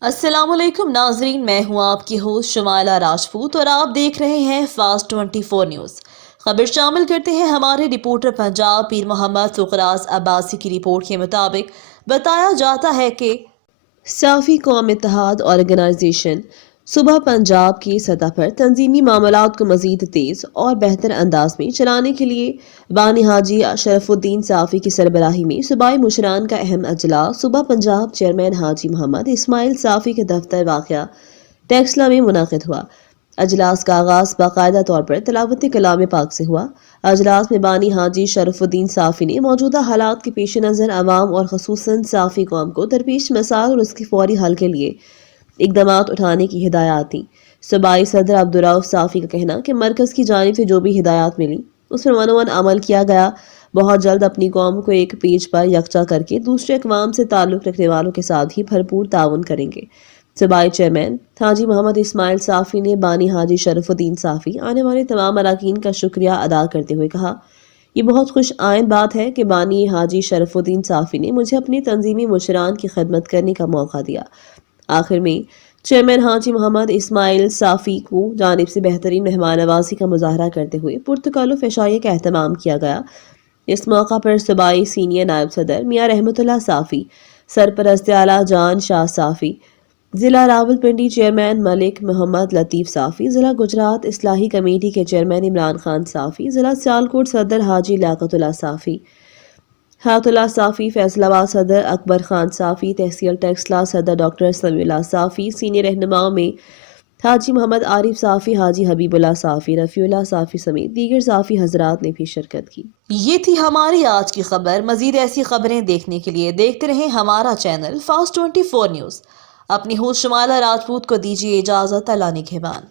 अस्सलाम वालेकुम नाजरीन, मैं हूं आपकी होस्ट शुमाइला राजपूत और आप देख रहे हैं फास्ट 24 न्यूज़। खबर शामिल करते हैं हमारे रिपोर्टर पंजाब पीर मोहम्मद फुकराज अब्बासी की रिपोर्ट के मुताबिक बताया जाता है कि साफी कौम इत्तेहाद ऑर्गेनाइजेशन सुबह पंजाब की सतह पर तंजीमी मामलात को मजीद तेज और बेहतर अंदाज में चलाने के लिए बानी हाजी शरफुद्दीन साफी की सरबराही में सूबाई मुशरान का अहम अजलास सुबह पंजाब चेयरमैन हाजी मोहम्मद इस्माइल साफी के दफ्तर वाक़या टेक्सला में मुनाकिद हुआ। अजलास का आगाज बाकायदा तौर पर तिलावत कलाम पाक से हुआ। अजलास में बानी हाजी शरफुद्दीन साफी ने मौजूदा हालात के पेश नज़र अवाम और खसूसन साफी कौम को दरपेश मसाल और उसके फौरी हल के लिए इकदामात उठाने की हिदायत दी। सूबाई सदर अब्दुर्रऊफ साफी का कहना कि मरकज़ की जानिब से जो भी हिदायत मिली उस पर मनोवन अमल किया गया। बहुत जल्द अपनी कौम को एक पेज पर यकजा करके दूसरे अक़वाम से ताल्लुक़ रखने वालों के साथ भी भरपूर ताउन करेंगे। सूबाई चेयरमैन हाजी मोहम्मद इस्माइल साफी ने बानी हाजी शरफुद्दीन साफी आने वाले तमाम अरकान का शुक्रिया अदा करते हुए कहा, ये बहुत खुश आइन बात है कि बानी हाजी शरफुद्दीन साफी ने मुझे अपनी तंजीमी मुशरान की खदमत करने का मौका दिया। आखिर में चेयरमैन हाजी मोहम्मद इस्माइल साफी को जानिब से बेहतरीन मेहमान नवाजी का मुजाहरा करते हुए पुरतकल्लुफ़ एशाई का एहतमाम किया गया। इस मौका पर सूबाई सीनियर नायब सदर मियां रहमतुल्लाह साफी, सरपरस्त आला जान शाह साफी, जिला रावलपिंडी चेयरमैन मलिक मोहम्मद लतीफ़ साफी, जिला गुजरात इस्लाही कमेटी के चेयरमैन इमरान खान साफी, जिला सियालकोट सदर हाजी लियाकतुल्लाह साफी, हातुल्लाह साफी, फैसलाबाद सदर अकबर खान साफी, तहसील टेक्सला सदर डॉक्टर समीउल्लाह साफी, सीनियर रहनुमाओं में हाजी मोहम्मद आरिफ साफी, हाजी हबीबुल्लाह साफी, रफ़ीउल्लाह साफी समेत दीगर साफी हजरात ने भी शिरकत की। ये थी हमारी आज की खबर। मजीद ऐसी खबरें देखने के लिए देखते रहें हमारा चैनल फास्ट 24 न्यूज़। अपनी होस्ट शुमाइला राजपूत को दीजिए इजाज़त। अल्लाह निगहबान।